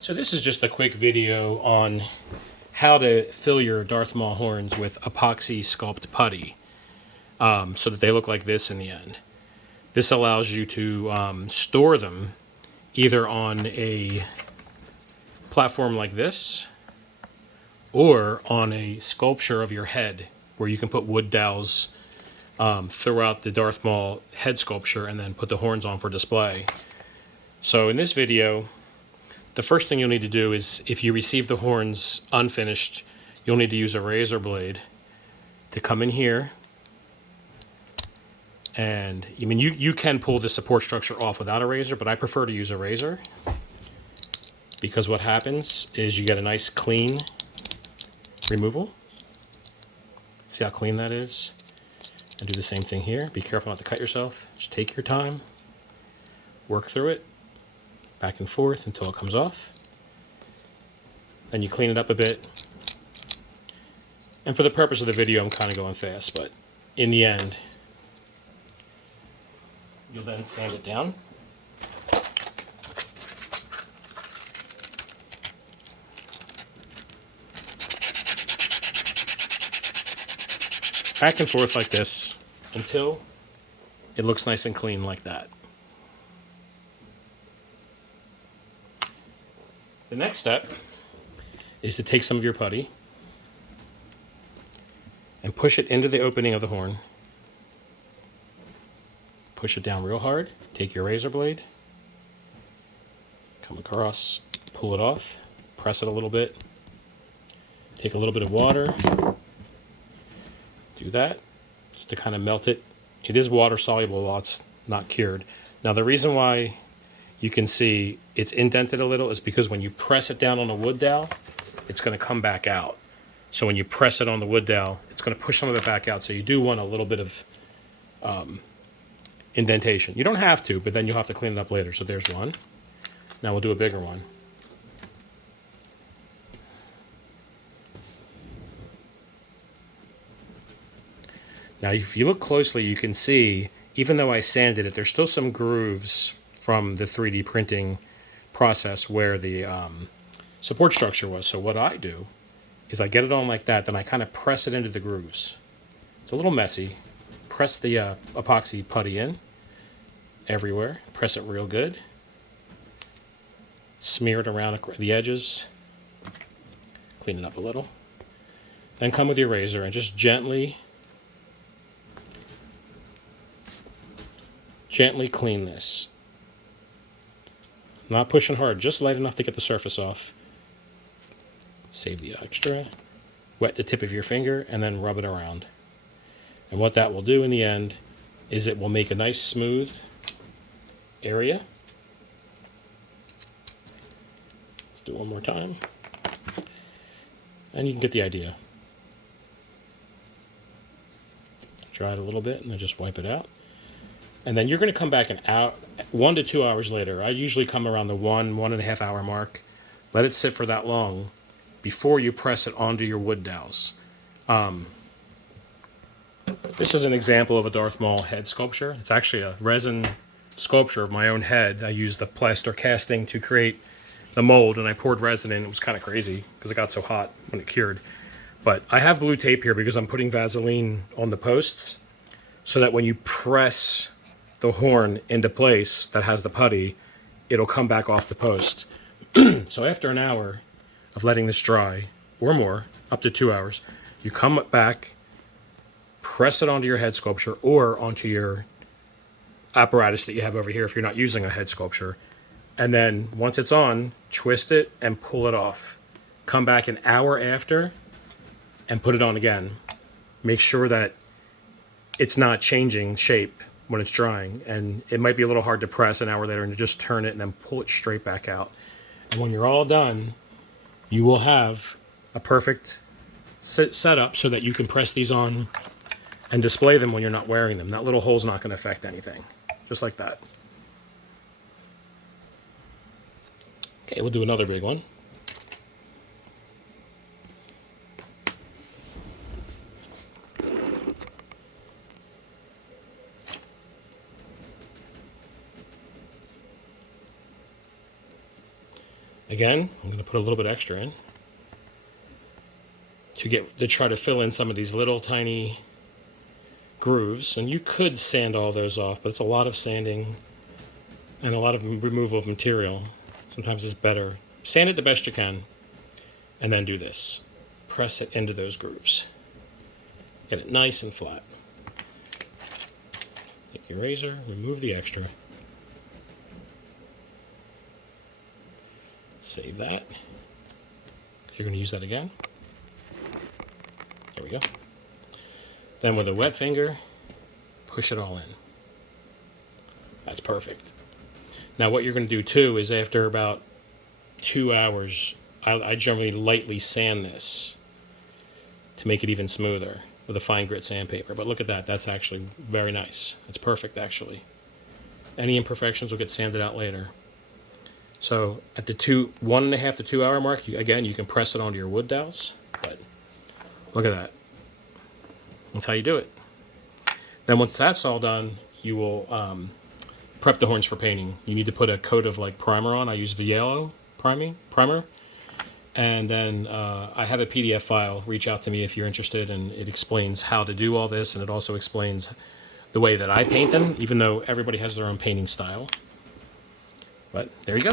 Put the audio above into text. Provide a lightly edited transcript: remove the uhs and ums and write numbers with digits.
So this is just a quick video on how to fill your Darth Maul horns with Apoxie Sculpt putty so that they look like this in the end. This allows you to store them either on a platform like this or on a sculpture of your head where you can put wood dowels throughout the Darth Maul head sculpture and then put the horns on for display. So in this video, the first thing you'll need to do is, if you receive the horns unfinished, you'll need to use a razor blade to come in here. And I mean, you can pull the support structure off without a razor, but I prefer to use a razor because what happens is you get a nice clean removal. See how clean that is? And do the same thing here. Be careful not to cut yourself. Just take your time, work through it, back and forth until it comes off. Then you clean it up a bit. And for the purpose of the video, I'm kind of going fast, but in the end, you'll then sand it down. Back and forth like this until it looks nice and clean like that. The next step is to take some of your putty and push it into the opening of the horn. Push it down real hard. Take your razor blade, come across, pull it off, press it a little bit. Take a little bit of water. Do that just to kind of melt it. It is water soluble while it's not cured. Now the reason why you can see it's indented a little is because when you press it down on a wood dowel, it's going to come back out. So when you press it on the wood dowel, it's going to push some of it back out. So you do want a little bit of indentation. You don't have to, but then you'll have to clean it up later. So there's one. Now we'll do a bigger one. Now if you look closely, you can see, even though I sanded it, there's still some grooves from the 3D printing process where the support structure was. So what I do is I get it on like that, then I kind of press it into the grooves. It's a little messy. Press the epoxy putty in everywhere. Press it real good. Smear it around the edges. Clean it up a little. Then come with your razor and just gently clean this. Not pushing hard, just light enough to get the surface off. Save the extra. Wet the tip of your finger and then rub it around. And what that will do in the end is it will make a nice smooth area. Let's do it one more time. And you can get the idea. Dry it a little bit and then just wipe it out. And then you're going to come back 1 to 2 hours later. I usually come around the 1.5 hour mark. Let it sit for that long before you press it onto your wood dowels. This is an example of a Darth Maul head sculpture. It's actually a resin sculpture of my own head. I used the plaster casting to create the mold, and I poured resin in. It was kind of crazy because it got so hot when it cured. But I have blue tape here because I'm putting Vaseline on the posts so that when you press the horn into place that has the putty, it'll come back off the post. So after an hour of letting this dry, or more, up to 2 hours, you come back, press it onto your head sculpture or onto your apparatus that you have over here if you're not using a head sculpture. And then once it's on, twist it and pull it off. Come back an hour after and put it on again. Make sure that it's not changing shape when it's drying, and it might be a little hard to press an hour later, and just turn it and then pull it straight back out. And when you're all done, you will have a perfect setup so that you can press these on and display them when you're not wearing them. That little hole's not going to affect anything. Just like that. Okay, we'll do another big one. Again, I'm going to put a little bit extra in to try to fill in some of these little tiny grooves. And you could sand all those off, but it's a lot of sanding and a lot of removal of material. Sometimes it's better. Sand it the best you can, and then do this. Press it into those grooves. Get it nice and flat. Take your razor, remove the extra. Save that, because you're going to use that again. There we go. Then with a wet finger, push it all in. That's perfect. Now what you're going to do too is after about 2 hours, I generally lightly sand this to make it even smoother with a fine grit sandpaper. But look at that. That's actually very nice. It's perfect, actually. Any imperfections will get sanded out later. So at the 1.5 to 2 hour mark, again, you can press it onto your wood dowels. But look at that. That's how you do it. Then once that's all done, you will prep the horns for painting. You need to put a coat of like primer on. I use the yellow primer. And then I have a PDF file. Reach out to me if you're interested, and it explains how to do all this, and it also explains the way that I paint them, even though everybody has their own painting style. But there you go.